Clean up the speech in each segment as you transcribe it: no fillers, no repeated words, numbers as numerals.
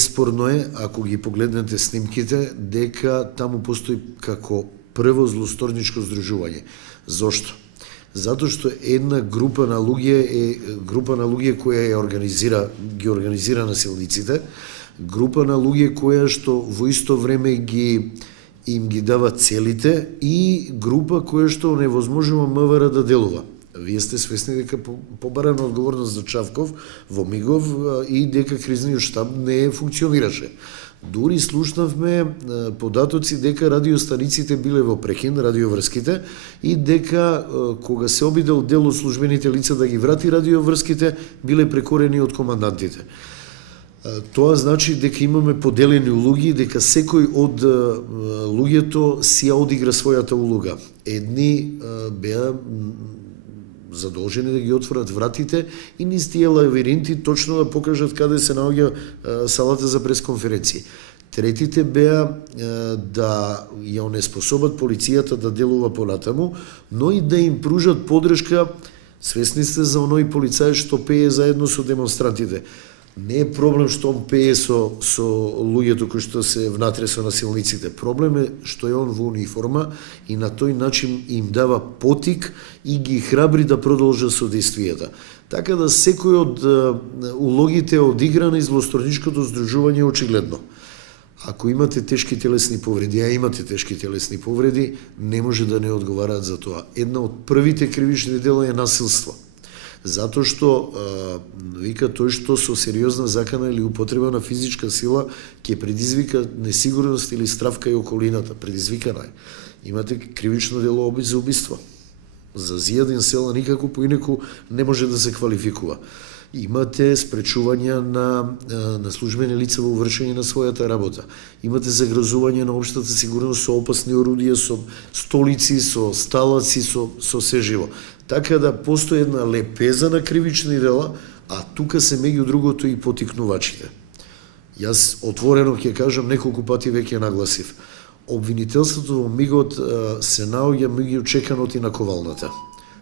неспорно е, ако ги погледнете снимките, дека таму постои како прво злосторничко здружување. Зошто? Затоа што една група на луѓе која ги организира насилниците, група на луѓе која што во исто време им ги дава целите и група која што невозможува МВР да делува. Вие сте свесни дека побарана одговорност за Чавков во Мигов и дека кризниот штаб не функционираше. Дури слушнавме податоци дека радиостаниците биле во прекин, радиоврските, и дека кога се обидел дел од службените лица да ги врати радиоврските, биле прекорени од командантите. Тоа значи дека имаме поделени улоги, дека секој од луѓето си ја одигра својата улога. Едни беа задолжени да ги отворат вратите и низ тие лавиринти точно да покажат каде се наоѓа салата за пресконференции. Третите беа да ја онеспособат полицијата да делува понатаму, но и да им пружат подршка. Свесни сте за оној полицај што пее заедно со демонстрантите. Не е проблем што он пее со луѓето кои што се внатре со насилниците. Проблем е што е он во униформа и на тој начин им дава потик и ги храбри да продолжат со действијата. Така да секој од улогите е одиграна и злосторничкото здружување очигледно. Ако имате тешки телесни повреди, а имате тешки телесни повреди, не може да не одговараат за тоа. Една од првите кривични дела е насилство. Затоа што вика тој што со сериозна закана или употреба на физичка сила ќе предизвика несигурност или страв кај околината, предизвикана е. Имате кривично дело обид за убиство. За зијаден села никако поинаку не може да се квалификува. Имате спречување на службени лица во вршење на својата работа. Имате загрозување на општата сигурност со опасни орудија, со столици, со сталаци, со се живо. Така да постои една лепеза на кривични дела, а тука се меѓу другото и потикнувачите. Јас отворено ќе кажам, неколку пати веќе нагласив. Обвинителството во мигот се наоѓа меѓу чеканото и наковалната.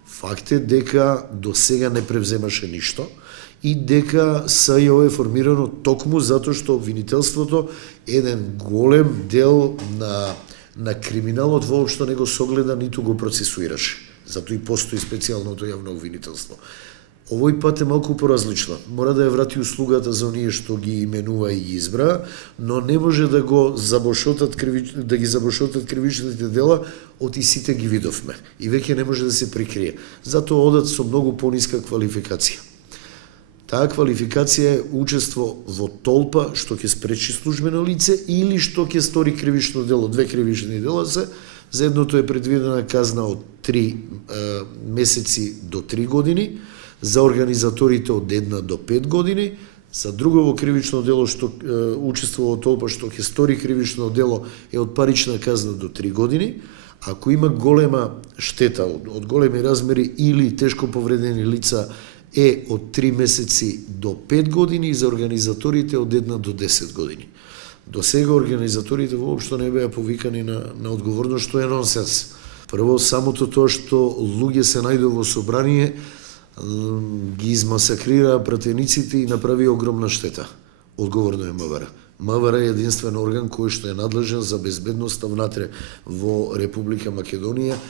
Факт е дека до сега не превземаше ништо и дека СЈО е формирано токму затоа што обвинителството еден голем дел на криминалот воопшто не го согледа ниту го процесуираше. Затоа и постои специјалното јавно обвинителство. Овој пат е малку поразлично. Мора да ја врати услугата за оние што ги именува и ги избра, но не може да ги забошотат кривичните дела од и сите ги видовме. И веќе не може да се прикрие. Затоа одат со многу пониска квалификација. Таа квалификација е учество во толпа што ќе спречи службено лице или што ќе стори кривично дело. Две кривични дела се. За едното е предвидена казна од 3 месеци до 3 години, за организаторите од 1 до 5 години, за другово кривично дело што учество во толпа што ќе стори кривично дело е од парична казна до 3 години, ако има голема штета од големи размери или тешко повредени лица е од 3 месеци до 5 години и за организаторите од 1 до 10 години. До сега организаторите воопшто не беа повикани на одговорност, што е нонсенс. Прво, самото тоа што луѓе се најдоа во собрание, ги измасакрира пратениците и направи огромна штета. Одговорно е МВР. МВР е единствен орган кој што е надлежен за безбедноста внатре во Република Македонија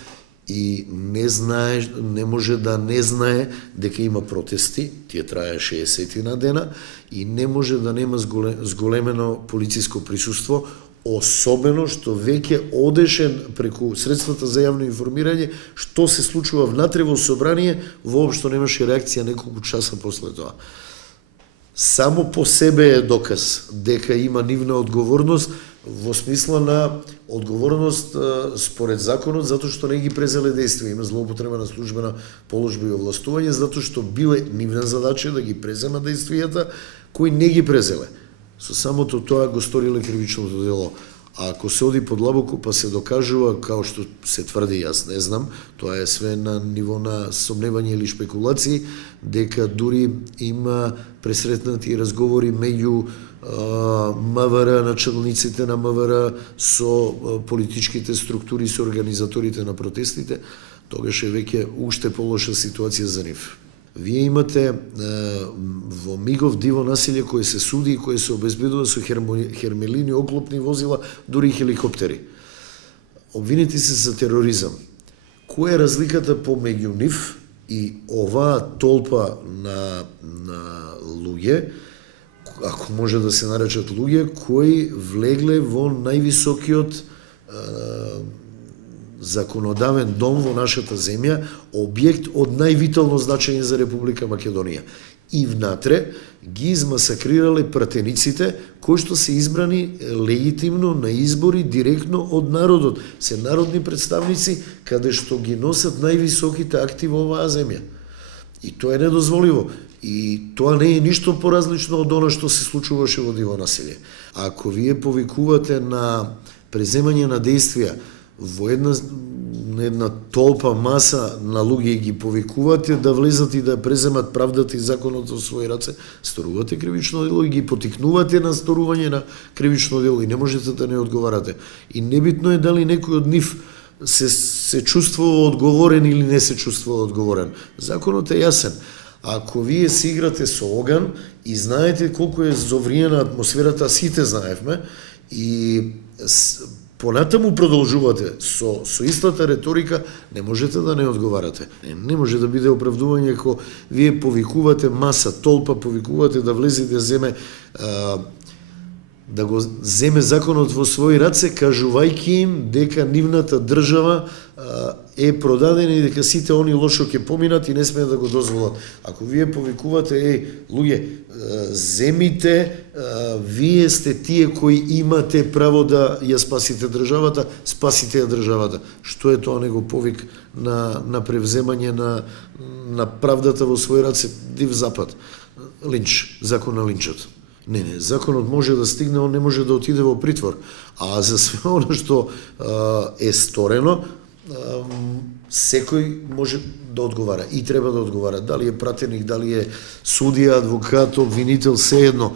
и не може да не знае дека има протести, тие трае 60 на дена, и не може да нема зголемено полициско присуство, особено што веќе одешен преку средствата за јавно информирање, што се случува внатре во собрание, воопшто немаше реакција неколку часа после тоа. Само по себе е доказ дека има нивна одговорност, во смисла на одговорност според законот, затоа што не ги презеле действија. Има злоупотреба на службена положба и овластување, затоа што биле нивна задача да ги презема действијата, кои не ги презеле. Со самото тоа го сториле кривичното дело. А ако се оди подлабоко па се докажува, као што се тврди, јас не знам, тоа е све на ниво на сомневање или шпекулации, дека дури има пресретнати разговори меѓу МВР, началниците на МВР со политичките структури, со организаторите на протестите, тогаш е веќе уште полоша ситуација за нив. Вие имате во мигов диво насилje koje се суди и koje се обезбедува со хермелини, оклопни возила, дури и хеликоптери. Обвинети се за тероризам. Која е разликата помеѓу нив и оваа толпа на луѓе, ако може да се наречат луѓе, кои влегле во највисокиот законодавен дом во нашата земја, објект од највитално значење за Република Македонија. И внатре ги измасакрирале пратениците кои што се избрани легитимно на избори директно од народот. Се народни представници каде што ги носат највисоките акти во оваа земја. И тоа е недозволиво. И тоа не е ништо поразлично од она што се случуваше во диво насилje. Ако вие повикувате на преземање на действија во една толпа маса на луѓе ги повикувате да влезат и да преземат правдата и законот во своји раце, сторувате кривично дело и ги потикнувате на сторување на кривично дело и не можете да не одговарате. И небитно е дали некој од нив се чувствува одговорен или не се чувствува одговорен. Законот е јасен. Ако вие се играте со оган и знаете колку е зовриена атмосферата, сите знаевме, и понатаму продолжувате со истата реторика, не можете да не одговарате. Не може да биде оправдување ако вие повикувате маса, толпа, повикувате да влезе да земе да го земе законот во своји раце, кажувајќи им дека нивната држава е продадена и дека сите они лошо ќе поминат и не смеат да го дозволат. Ако вие повикувате, луѓе, земите, вие сте тие кои имате право да ја спасите државата, спасите ја државата. Што е тоа него повик на превземање на правдата во своји раце? Див запад. Линч, закон на линчот. Не, законот може да стигне, он не може да отиде во притвор. А за све оно што е сторено, секој може да одговара и треба да одговара. Дали е пратеник, дали е судија, адвокат, обвинител, сеедно.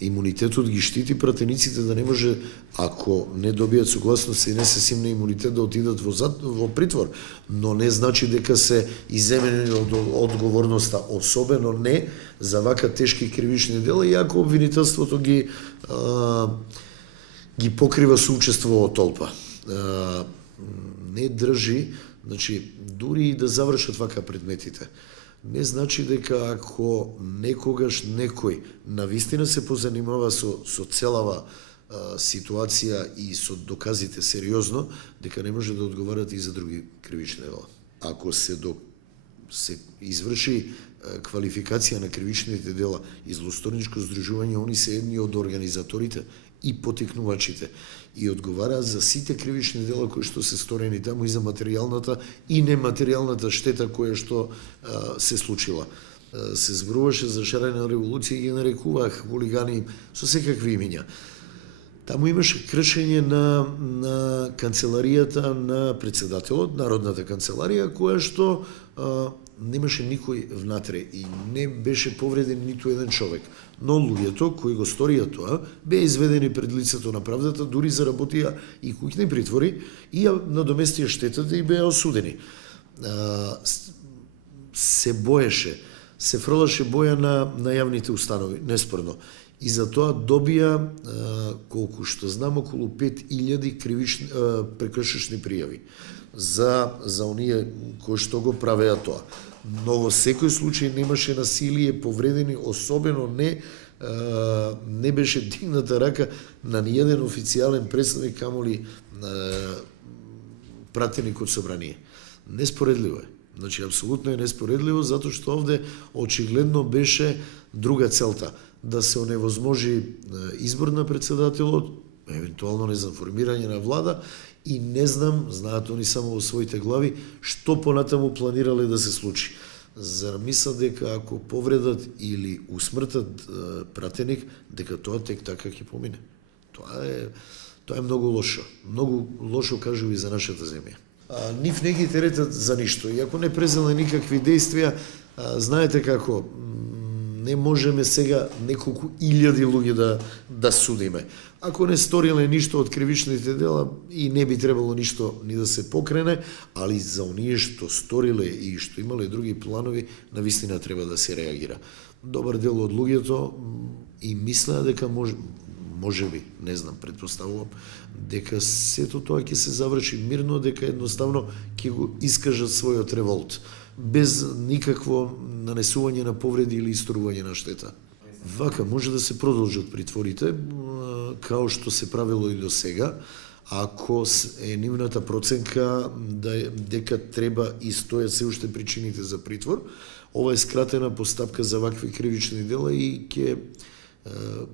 Имунитетот ги штити пратениците да не може, ако не добијат согласност и не се симне имунитет, да отидат во притвор. Но не значи дека се иземени од одговорноста, особено не за вака тешки кривични дела, иако обвинителството ги покрива соучество во толпа. Не држи, значи, дури и да завршат вака предметите, не значи дека ако некогаш некој навистина се позанимава со целава ситуација и со доказите сериозно, дека не може да одговарате и за други кривични дела. Ако се изврши квалификација на кривичните дела и злосторничко здружување, они се едни од организаторите и потикнувачите и одговараат за сите кривични дела кои што се сторени таму и за материјалната и нематеријалната штета која што се случила. Се зборуваше за шарене на револуција и ги нарекуваа хулигани со секакви имиња. Таму имаше кршење на канцеларијата на председателот, Народната канцеларија, која што немаше никој внатре и не беше повреден ниту еден човек. Но луѓето кои го сторија тоа беа изведени пред лицето на правдата, дури заработија и куќни притвори и ја надоместија штетата и беа осудени. Се боеше, се фрлаше боја на јавните установи, неспорно. И затоа добија, колку што знам, околу 5000 прекршечни пријави за оние кои што го правеа тоа. Но во секој случај немаше насилие, повредени, особено не беше дигната рака на ниеден официјален представник, камоли пратеник од собрание. Неспоредливо е. Значи, апсолутно е неспоредливо, затоа што овде очигледно беше друга целта. Да се оневозможи избор на председателот, евентуално, не знам, формирање на влада, и не знам, знаат они само во своите глави, што понатаму планирале да се случи. Зар мислат дека ако повредат или усмртат пратеник, дека тоа тек така ќе помине? Тоа е многу лошо. Многу лошо, кажуви, за нашата земја. Нив не ги теретат за ништо. И ако не презеле никакви действија, знаете како, не можеме сега неколку илјади луѓе да судиме. Ако не сториле ништо од кривичните дела и не би требало ништо ни да се покрене, али за оние што сториле и што имале други планови, навистина треба да се реагира. Добар дел од луѓето и мислеа дека може би, не знам, предпоставувам, дека сето тоа ќе се заврши мирно, дека едноставно ќе го искажат својот револт, без никакво нанесување на повреди или исторување на штета. Вака, може да се продолжат притворите, као што се правило и до сега, ако е нивната проценка дека треба и стојат се уште причините за притвор. Ова е скратена постапка за вакви кривични дела и ќе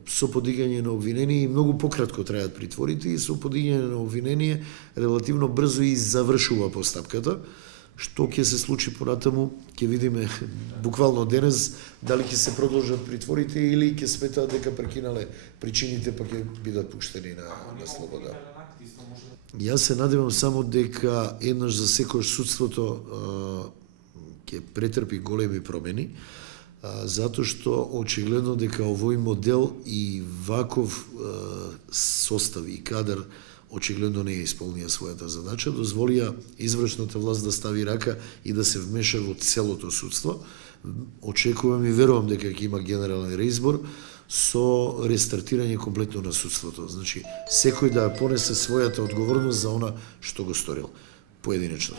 со подигање на обвинение и многу пократко трајат притворите и со подигање на обвинение релативно брзо и завршува постапката. Што ќе се случи понатаму, ќе видиме буквално денес дали ќе се продолжат притворите или ќе сметаат дека прекинале причините па ќе бидат пуштени на слобода. Јас се надевам само дека еднаш за секојаш судството ќе претрпи големи промени, затоа што очигледно дека овој модел и ваков состав и кадар очигледно не исполнија својата задача, дозволија извршната власт да стави рака и да се вмеша во целото судство. Очекувам и верувам дека ќе има генерален реизбор со рестартирање комплетно на судството. Значи, секој да понесе својата одговорност за она што го сторил поединечно.